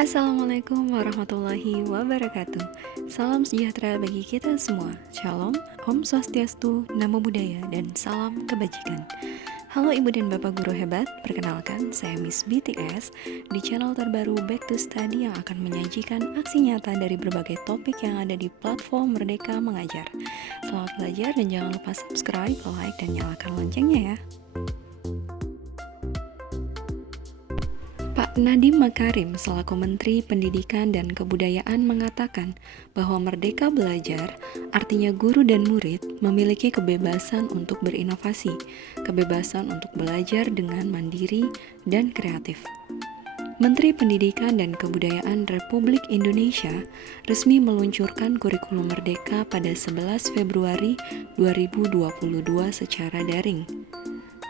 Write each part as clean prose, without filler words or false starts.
Assalamualaikum warahmatullahi wabarakatuh. Salam sejahtera bagi kita semua. Shalom, Om Swastiastu, Namo Buddhaya, dan salam kebajikan. Halo Ibu dan Bapak Guru hebat, perkenalkan saya Miss BTS di channel terbaru Back to Study yang akan menyajikan aksi nyata dari berbagai topik yang ada di platform Merdeka Mengajar. Selamat belajar dan jangan lupa subscribe, like, dan nyalakan loncengnya ya. Pak Nadiem Makarim selaku Menteri Pendidikan dan Kebudayaan mengatakan bahwa merdeka belajar artinya guru dan murid memiliki kebebasan untuk berinovasi, kebebasan untuk belajar dengan mandiri dan kreatif. Menteri Pendidikan dan Kebudayaan Republik Indonesia resmi meluncurkan kurikulum merdeka pada 11 Februari 2022 secara daring.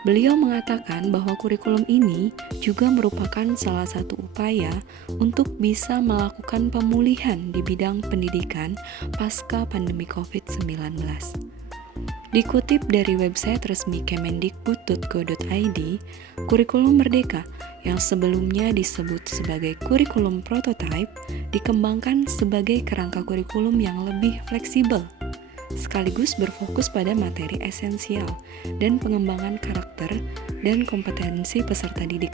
Beliau mengatakan bahwa kurikulum ini juga merupakan salah satu upaya untuk bisa melakukan pemulihan di bidang pendidikan pasca pandemi COVID-19. Dikutip dari website resmi kemendikbud.go.id, kurikulum merdeka yang sebelumnya disebut sebagai kurikulum prototype dikembangkan sebagai kerangka kurikulum yang lebih fleksibel, sekaligus berfokus pada materi esensial dan pengembangan karakter dan kompetensi peserta didik.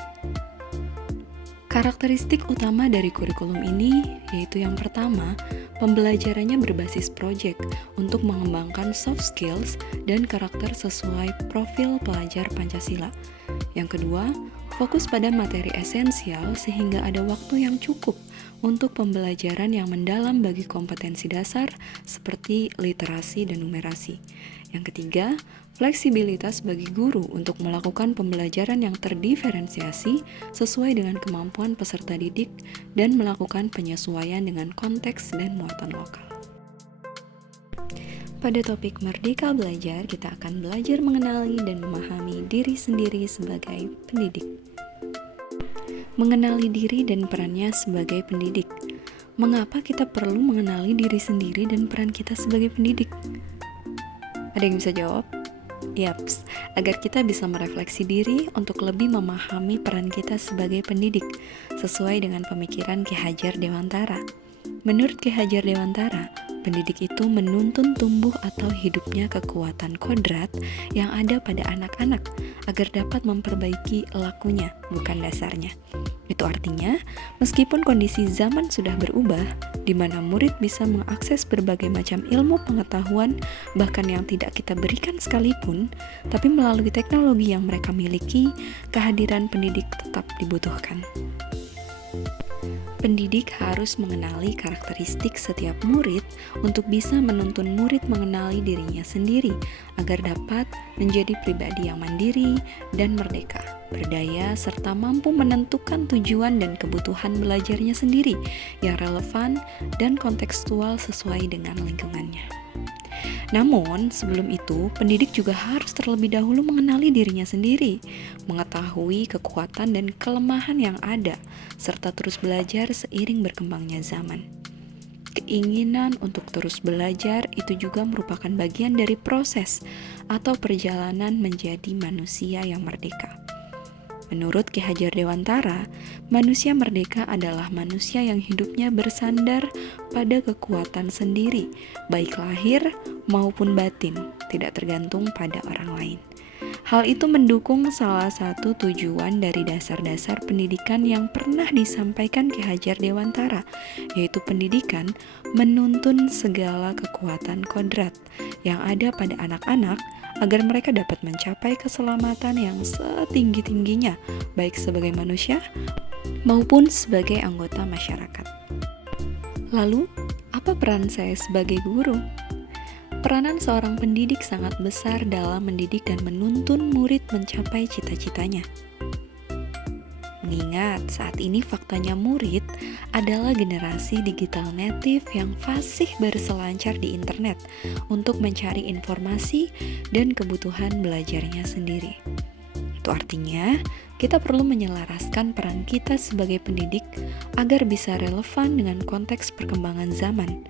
Karakteristik utama dari kurikulum ini yaitu yang pertama, pembelajarannya berbasis proyek untuk mengembangkan soft skills dan karakter sesuai profil pelajar Pancasila. Yang kedua, fokus pada materi esensial sehingga ada waktu yang cukup untuk pembelajaran yang mendalam bagi kompetensi dasar seperti literasi dan numerasi. Yang ketiga, fleksibilitas bagi guru untuk melakukan pembelajaran yang terdiferensiasi sesuai dengan kemampuan peserta didik dan melakukan penyesuaian dengan konteks dan muatan lokal. Pada topik Merdeka Belajar, kita akan belajar mengenali dan memahami diri sendiri sebagai pendidik. Mengenali diri dan perannya sebagai pendidik. Mengapa kita perlu mengenali diri sendiri dan peran kita sebagai pendidik? Ada yang bisa jawab? Yaps, agar kita bisa merefleksi diri untuk lebih memahami peran kita sebagai pendidik, sesuai dengan pemikiran Ki Hajar Dewantara. Menurut Ki Hajar Dewantara, pendidik itu menuntun tumbuh atau hidupnya kekuatan kodrat yang ada pada anak-anak agar dapat memperbaiki lakunya, bukan dasarnya. Itu artinya, meskipun kondisi zaman sudah berubah, di mana murid bisa mengakses berbagai macam ilmu pengetahuan, bahkan yang tidak kita berikan sekalipun, tapi melalui teknologi yang mereka miliki, kehadiran pendidik tetap dibutuhkan. Pendidik harus mengenali karakteristik setiap murid untuk bisa menuntun murid mengenali dirinya sendiri agar dapat menjadi pribadi yang mandiri dan merdeka, berdaya, serta mampu menentukan tujuan dan kebutuhan belajarnya sendiri yang relevan dan kontekstual sesuai dengan lingkungannya. Namun, sebelum itu, pendidik juga harus terlebih dahulu mengenali dirinya sendiri, mengetahui kekuatan dan kelemahan yang ada, serta terus belajar seiring berkembangnya zaman. Keinginan untuk terus belajar itu juga merupakan bagian dari proses atau perjalanan menjadi manusia yang merdeka. Menurut Ki Hajar Dewantara, manusia merdeka adalah manusia yang hidupnya bersandar pada kekuatan sendiri, baik lahir maupun batin, tidak tergantung pada orang lain. Hal itu mendukung salah satu tujuan dari dasar-dasar pendidikan yang pernah disampaikan Ki Hajar Dewantara, yaitu pendidikan menuntun segala kekuatan kodrat yang ada pada anak-anak agar mereka dapat mencapai keselamatan yang setinggi-tingginya, baik sebagai manusia maupun sebagai anggota masyarakat. Lalu, apa peran saya sebagai guru? Peranan seorang pendidik sangat besar dalam mendidik dan menuntun murid mencapai cita-citanya. Mengingat saat ini faktanya murid adalah generasi digital native yang fasih berselancar di internet untuk mencari informasi dan kebutuhan belajarnya sendiri. Itu artinya, kita perlu menyelaraskan peran kita sebagai pendidik agar bisa relevan dengan konteks perkembangan zaman.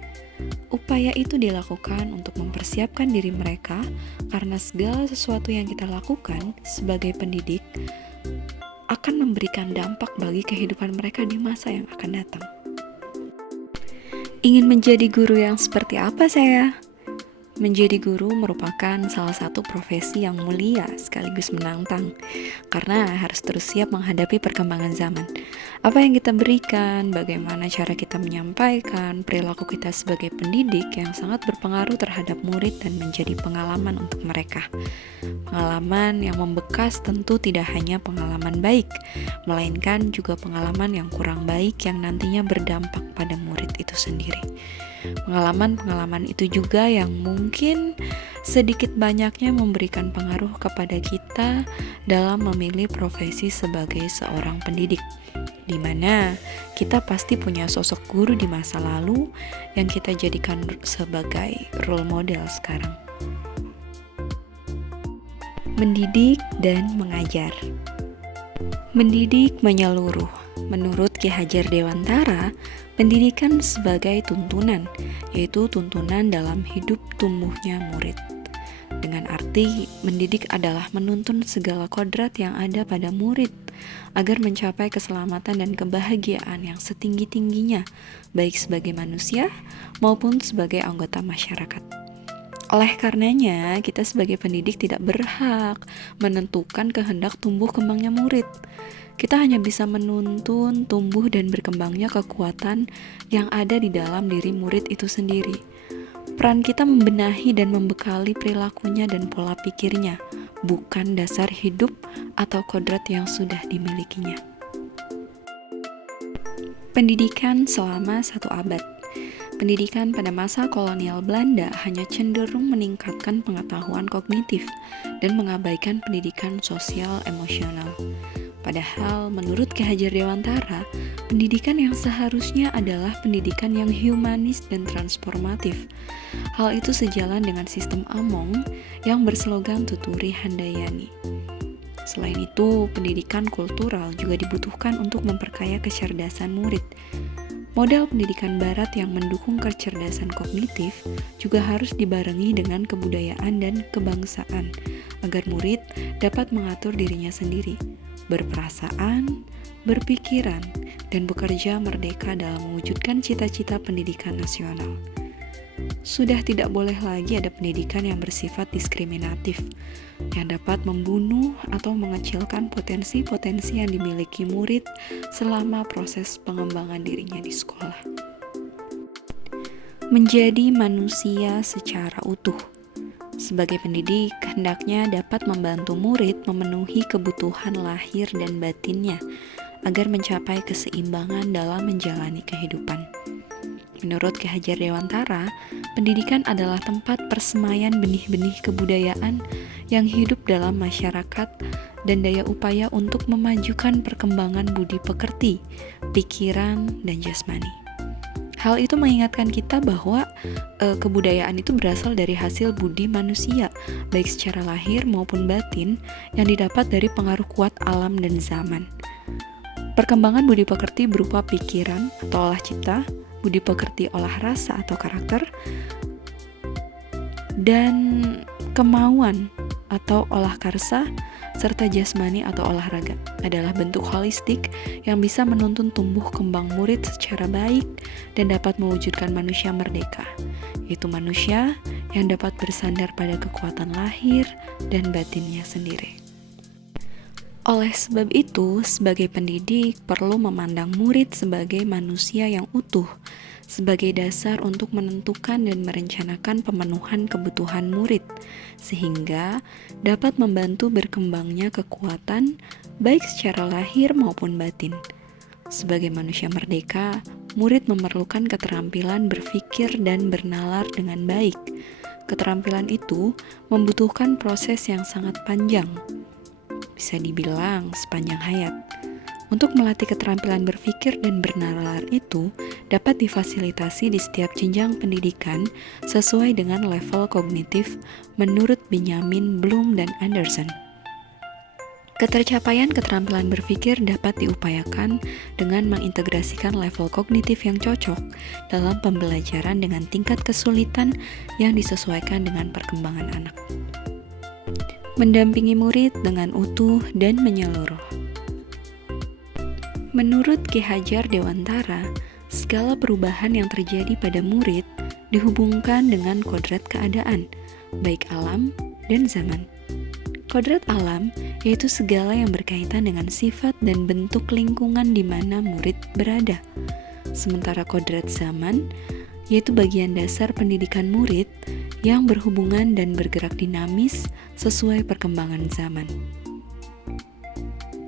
Upaya itu dilakukan untuk mempersiapkan diri mereka karena segala sesuatu yang kita lakukan sebagai pendidik akan memberikan dampak bagi kehidupan mereka di masa yang akan datang. Ingin menjadi guru yang seperti apa saya? Menjadi guru merupakan salah satu profesi yang mulia sekaligus menantang, karena harus terus siap menghadapi perkembangan zaman. Apa yang kita berikan, bagaimana cara kita menyampaikan, perilaku kita sebagai pendidik yang sangat berpengaruh terhadap murid dan menjadi pengalaman untuk mereka. Pengalaman yang membekas tentu tidak hanya pengalaman baik, melainkan juga pengalaman yang kurang baik yang nantinya berdampak pada murid itu sendiri. Pengalaman-pengalaman itu juga yang mungkin sedikit banyaknya memberikan pengaruh kepada kita dalam memilih profesi sebagai seorang pendidik, di mana kita pasti punya sosok guru di masa lalu yang kita jadikan sebagai role model sekarang. Mendidik dan mengajar. Mendidik menyeluruh. Menurut Ki Hajar Dewantara, pendidikan sebagai tuntunan, yaitu tuntunan dalam hidup tumbuhnya murid. Dengan arti, mendidik adalah menuntun segala kodrat yang ada pada murid, agar mencapai keselamatan dan kebahagiaan yang setinggi-tingginya, baik sebagai manusia maupun sebagai anggota masyarakat. Oleh karenanya, kita sebagai pendidik tidak berhak menentukan kehendak tumbuh kembangnya murid. Kita hanya bisa menuntun tumbuh dan berkembangnya kekuatan yang ada di dalam diri murid itu sendiri. Peran kita membenahi dan membekali perilakunya dan pola pikirnya, bukan dasar hidup atau kodrat yang sudah dimilikinya. Pendidikan selama 1 abad. Pendidikan pada masa kolonial Belanda hanya cenderung meningkatkan pengetahuan kognitif dan mengabaikan pendidikan sosial emosional. Padahal menurut Ki Hajar Dewantara, pendidikan yang seharusnya adalah pendidikan yang humanis dan transformatif. Hal itu sejalan dengan sistem Among yang berslogan Tuturi Handayani. Selain itu, pendidikan kultural juga dibutuhkan untuk memperkaya kecerdasan murid. Model pendidikan barat yang mendukung kecerdasan kognitif juga harus dibarengi dengan kebudayaan dan kebangsaan, agar murid dapat mengatur dirinya sendiri, berperasaan, berpikiran, dan bekerja merdeka dalam mewujudkan cita-cita pendidikan nasional. Sudah tidak boleh lagi ada pendidikan yang bersifat diskriminatif, yang dapat membunuh atau mengecilkan potensi-potensi yang dimiliki murid selama proses pengembangan dirinya di sekolah. Menjadi manusia secara utuh. Sebagai pendidik, hendaknya dapat membantu murid memenuhi kebutuhan lahir dan batinnya agar mencapai keseimbangan dalam menjalani kehidupan. Menurut Ki Hajar Dewantara, pendidikan adalah tempat persemaian benih-benih kebudayaan yang hidup dalam masyarakat dan daya upaya untuk memajukan perkembangan budi pekerti, pikiran, dan jasmani. Hal itu mengingatkan kita bahwa kebudayaan itu berasal dari hasil budi manusia, baik secara lahir maupun batin, yang didapat dari pengaruh kuat alam dan zaman. Perkembangan budi pekerti berupa pikiran atau olah cipta, budi pekerti olah rasa atau karakter, dan kemauan atau olah karsa, serta jasmani atau olahraga adalah bentuk holistik yang bisa menuntun tumbuh kembang murid secara baik dan dapat mewujudkan manusia merdeka, yaitu manusia yang dapat bersandar pada kekuatan lahir dan batinnya sendiri. Oleh sebab itu, sebagai pendidik perlu memandang murid sebagai manusia yang utuh, sebagai dasar untuk menentukan dan merencanakan pemenuhan kebutuhan murid, sehingga dapat membantu berkembangnya kekuatan baik secara lahir maupun batin. Sebagai manusia merdeka, murid memerlukan keterampilan berpikir dan bernalar dengan baik. Keterampilan itu membutuhkan proses yang sangat panjang, bisa dibilang sepanjang hayat. Untuk melatih keterampilan berpikir dan bernalar itu dapat difasilitasi di setiap jenjang pendidikan sesuai dengan level kognitif menurut Benjamin Bloom dan Anderson. Ketercapaian keterampilan berpikir dapat diupayakan dengan mengintegrasikan level kognitif yang cocok dalam pembelajaran dengan tingkat kesulitan yang disesuaikan dengan perkembangan anak. Mendampingi murid dengan utuh dan menyeluruh. Menurut Ki Hajar Dewantara, segala perubahan yang terjadi pada murid dihubungkan dengan kodrat keadaan, baik alam dan zaman. Kodrat alam yaitu segala yang berkaitan dengan sifat dan bentuk lingkungan di mana murid berada. Sementara kodrat zaman yaitu bagian dasar pendidikan murid yang berhubungan dan bergerak dinamis sesuai perkembangan zaman.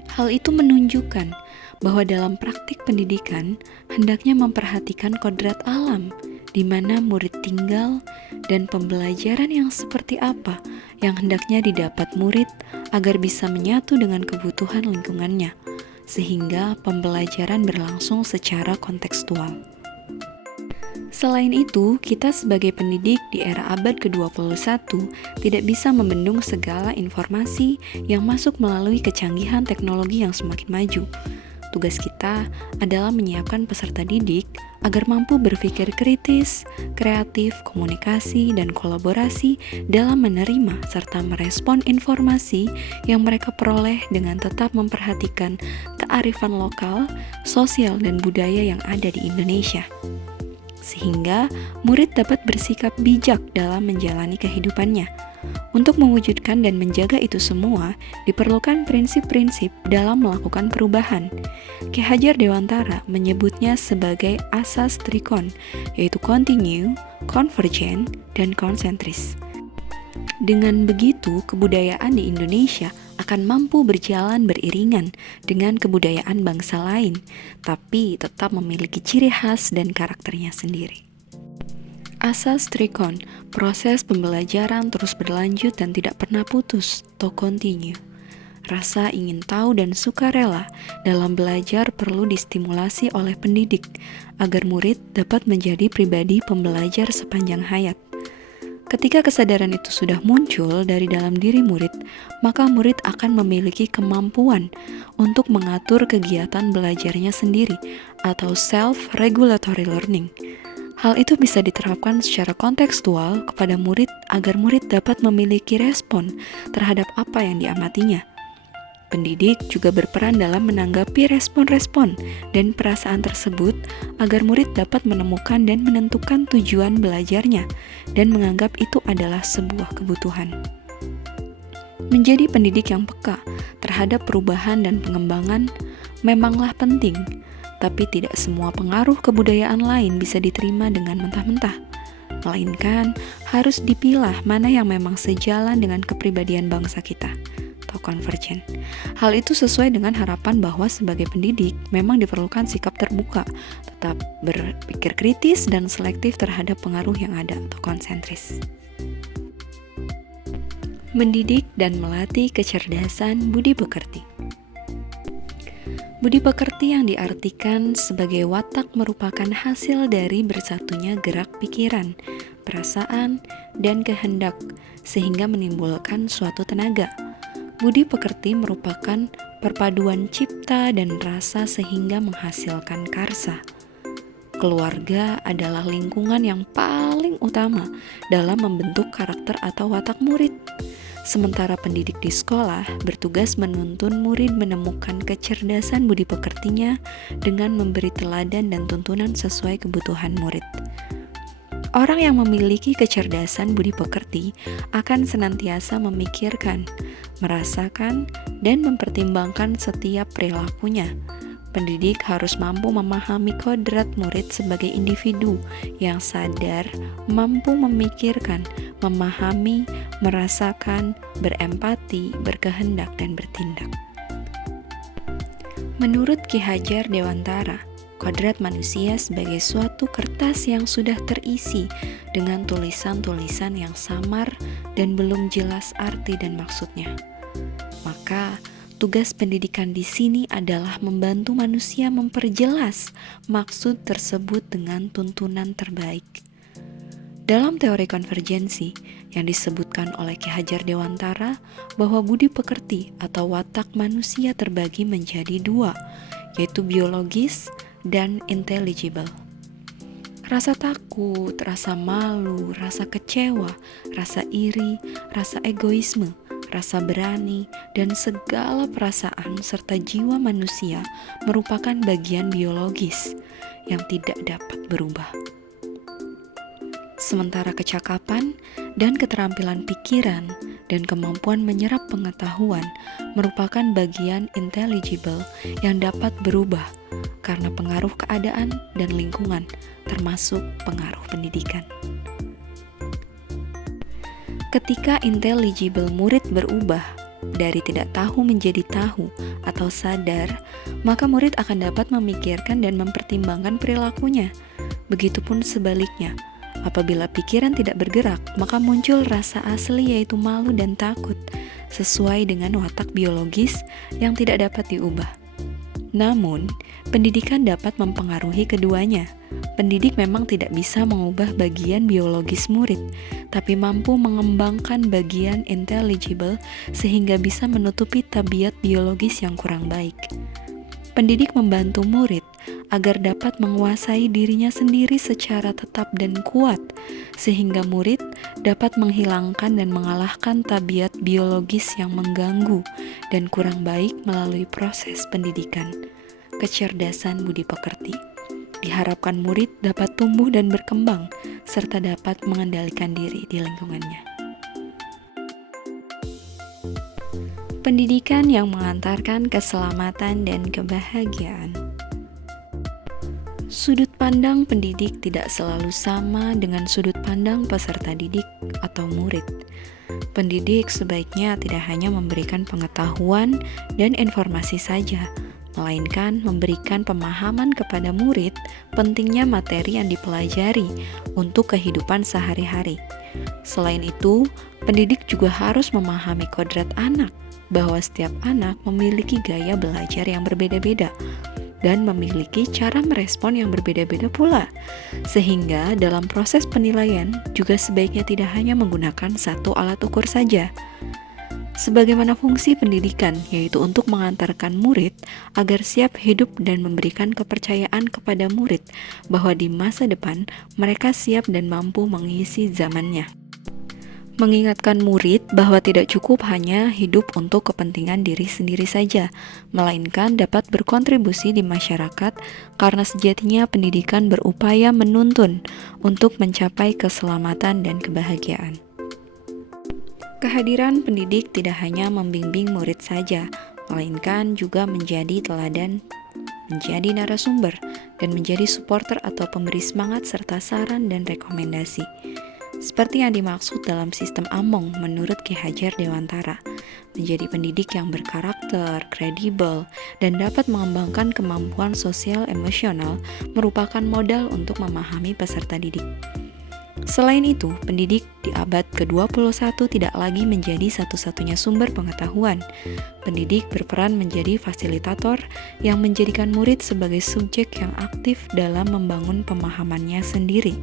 Hal itu menunjukkan bahwa dalam praktik pendidikan hendaknya memperhatikan kodrat alam, di mana murid tinggal, dan pembelajaran yang seperti apa yang hendaknya didapat murid agar bisa menyatu dengan kebutuhan lingkungannya, sehingga pembelajaran berlangsung secara kontekstual. Selain itu, kita sebagai pendidik di era abad ke-21 tidak bisa membendung segala informasi yang masuk melalui kecanggihan teknologi yang semakin maju. Tugas kita adalah menyiapkan peserta didik agar mampu berpikir kritis, kreatif, komunikasi, dan kolaborasi dalam menerima serta merespon informasi yang mereka peroleh dengan tetap memperhatikan kearifan lokal, sosial, dan budaya yang ada di Indonesia. Sehingga murid dapat bersikap bijak dalam menjalani kehidupannya. Untuk mewujudkan dan menjaga itu semua, diperlukan prinsip-prinsip dalam melakukan perubahan. Ki Hajar Dewantara menyebutnya sebagai asas trikon, yaitu continue, convergent, dan konsentris. Dengan begitu, kebudayaan di Indonesia akan mampu berjalan beriringan dengan kebudayaan bangsa lain, tapi tetap memiliki ciri khas dan karakternya sendiri. Asas trikon, proses pembelajaran terus berlanjut dan tidak pernah putus, to continue. Rasa ingin tahu dan sukarela dalam belajar perlu distimulasi oleh pendidik agar murid dapat menjadi pribadi pembelajar sepanjang hayat. Ketika kesadaran itu sudah muncul dari dalam diri murid, maka murid akan memiliki kemampuan untuk mengatur kegiatan belajarnya sendiri atau self-regulatory learning. Hal itu bisa diterapkan secara kontekstual kepada murid agar murid dapat memiliki respon terhadap apa yang diamatinya. Pendidik juga berperan dalam menanggapi respon-respon dan perasaan tersebut agar murid dapat menemukan dan menentukan tujuan belajarnya dan menganggap itu adalah sebuah kebutuhan. Menjadi pendidik yang peka terhadap perubahan dan pengembangan memanglah penting, tapi tidak semua pengaruh kebudayaan lain bisa diterima dengan mentah-mentah, melainkan harus dipilah mana yang memang sejalan dengan kepribadian bangsa kita, atau konvergen. Hal itu sesuai dengan harapan bahwa sebagai pendidik memang diperlukan sikap terbuka, tetap berpikir kritis dan selektif terhadap pengaruh yang ada, atau konsentris. Mendidik dan melatih kecerdasan budi pekerti. Budi pekerti yang diartikan sebagai watak merupakan hasil dari bersatunya gerak pikiran, perasaan, dan kehendak sehingga menimbulkan suatu tenaga. Budi pekerti merupakan perpaduan cipta dan rasa sehingga menghasilkan karsa. Keluarga adalah lingkungan yang paling utama dalam membentuk karakter atau watak murid. Sementara pendidik di sekolah bertugas menuntun murid menemukan kecerdasan budi pekertinya dengan memberi teladan dan tuntunan sesuai kebutuhan murid. Orang yang memiliki kecerdasan budi pekerti akan senantiasa memikirkan, merasakan, dan mempertimbangkan setiap perilakunya. Pendidik harus mampu memahami kodrat murid sebagai individu yang sadar, mampu memikirkan, memahami, merasakan, berempati, berkehendak, dan bertindak. Menurut Ki Hajar Dewantara, kodrat manusia sebagai suatu kertas yang sudah terisi dengan tulisan-tulisan yang samar dan belum jelas arti dan maksudnya. Maka, tugas pendidikan di sini adalah membantu manusia memperjelas maksud tersebut dengan tuntunan terbaik. Dalam teori konvergensi yang disebutkan oleh Ki Hajar Dewantara bahwa budi pekerti atau watak manusia terbagi menjadi dua, yaitu biologis dan intelligible. Rasa takut, rasa malu, rasa kecewa, rasa iri, rasa egoisme, rasa berani, dan segala perasaan serta jiwa manusia merupakan bagian biologis yang tidak dapat berubah. Sementara kecakapan dan keterampilan pikiran dan kemampuan menyerap pengetahuan merupakan bagian intelligible yang dapat berubah karena pengaruh keadaan dan lingkungan, termasuk pengaruh pendidikan. Ketika intelligible murid berubah dari tidak tahu menjadi tahu atau sadar, maka murid akan dapat memikirkan dan mempertimbangkan perilakunya. Begitupun sebaliknya, apabila pikiran tidak bergerak, maka muncul rasa asli yaitu malu dan takut, sesuai dengan watak biologis yang tidak dapat diubah. Namun, pendidikan dapat mempengaruhi keduanya. Pendidik memang tidak bisa mengubah bagian biologis murid, tapi mampu mengembangkan bagian intelligible sehingga bisa menutupi tabiat biologis yang kurang baik. Pendidik membantu murid agar dapat menguasai dirinya sendiri secara tetap dan kuat, sehingga murid dapat menghilangkan dan mengalahkan tabiat biologis yang mengganggu dan kurang baik melalui proses pendidikan. Kecerdasan budi pekerti. Diharapkan murid dapat tumbuh dan berkembang, serta dapat mengendalikan diri di lingkungannya. Pendidikan yang mengantarkan keselamatan dan kebahagiaan. Sudut pandang pendidik tidak selalu sama dengan sudut pandang peserta didik atau murid. Pendidik sebaiknya tidak hanya memberikan pengetahuan dan informasi saja, melainkan memberikan pemahaman kepada murid pentingnya materi yang dipelajari untuk kehidupan sehari-hari. Selain itu, pendidik juga harus memahami kodrat anak, bahwa setiap anak memiliki gaya belajar yang berbeda-beda dan memiliki cara merespon yang berbeda-beda pula. Sehingga dalam proses penilaian juga sebaiknya tidak hanya menggunakan satu alat ukur saja. Sebagaimana fungsi pendidikan, yaitu untuk mengantarkan murid agar siap hidup dan memberikan kepercayaan kepada murid bahwa di masa depan mereka siap dan mampu mengisi zamannya. Mengingatkan murid bahwa tidak cukup hanya hidup untuk kepentingan diri sendiri saja, melainkan dapat berkontribusi di masyarakat karena sejatinya pendidikan berupaya menuntun untuk mencapai keselamatan dan kebahagiaan. Kehadiran pendidik tidak hanya membimbing murid saja, melainkan juga menjadi teladan, menjadi narasumber, dan menjadi supporter atau pemberi semangat serta saran dan rekomendasi. Seperti yang dimaksud dalam sistem Among menurut Ki Hajar Dewantara, menjadi pendidik yang berkarakter, kredibel, dan dapat mengembangkan kemampuan sosial emosional merupakan modal untuk memahami peserta didik. Selain itu, pendidik di abad ke-21 tidak lagi menjadi satu-satunya sumber pengetahuan. Pendidik berperan menjadi fasilitator yang menjadikan murid sebagai subjek yang aktif dalam membangun pemahamannya sendiri.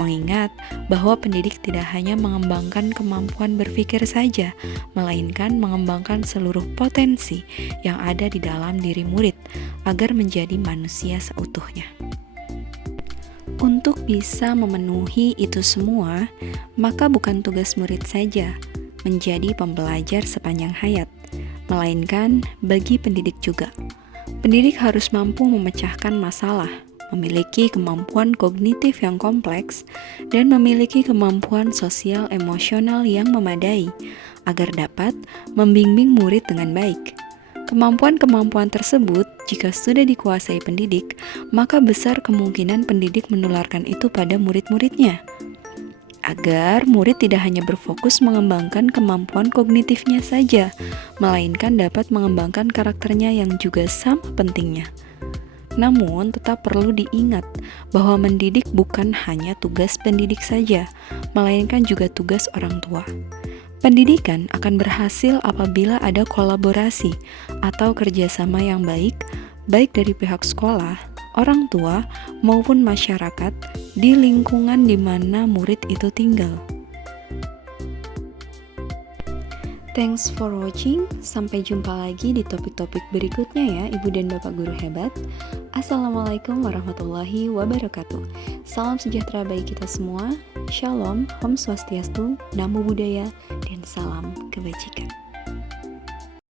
Mengingat bahwa pendidik tidak hanya mengembangkan kemampuan berpikir saja, melainkan mengembangkan seluruh potensi yang ada di dalam diri murid agar menjadi manusia seutuhnya. Untuk bisa memenuhi itu semua, maka bukan tugas murid saja menjadi pembelajar sepanjang hayat, melainkan bagi pendidik juga. Pendidik harus mampu memecahkan masalah, memiliki kemampuan kognitif yang kompleks, dan memiliki kemampuan sosial emosional yang memadai agar dapat membimbing murid dengan baik. Kemampuan-kemampuan tersebut, jika sudah dikuasai pendidik, maka besar kemungkinan pendidik menularkan itu pada murid-muridnya. Agar murid tidak hanya berfokus mengembangkan kemampuan kognitifnya saja, melainkan dapat mengembangkan karakternya yang juga sama pentingnya. Namun, tetap perlu diingat bahwa mendidik bukan hanya tugas pendidik saja, melainkan juga tugas orang tua. Pendidikan akan berhasil apabila ada kolaborasi atau kerjasama yang baik dari pihak sekolah, orang tua, maupun masyarakat di lingkungan di mana murid itu tinggal. Thanks for watching. Sampai jumpa lagi di topik-topik berikutnya ya, Ibu dan Bapak Guru hebat. Assalamualaikum warahmatullahi wabarakatuh. Salam sejahtera bagi kita semua. Shalom, Om Swastiastu, Namo Buddhaya, dan salam kebajikan.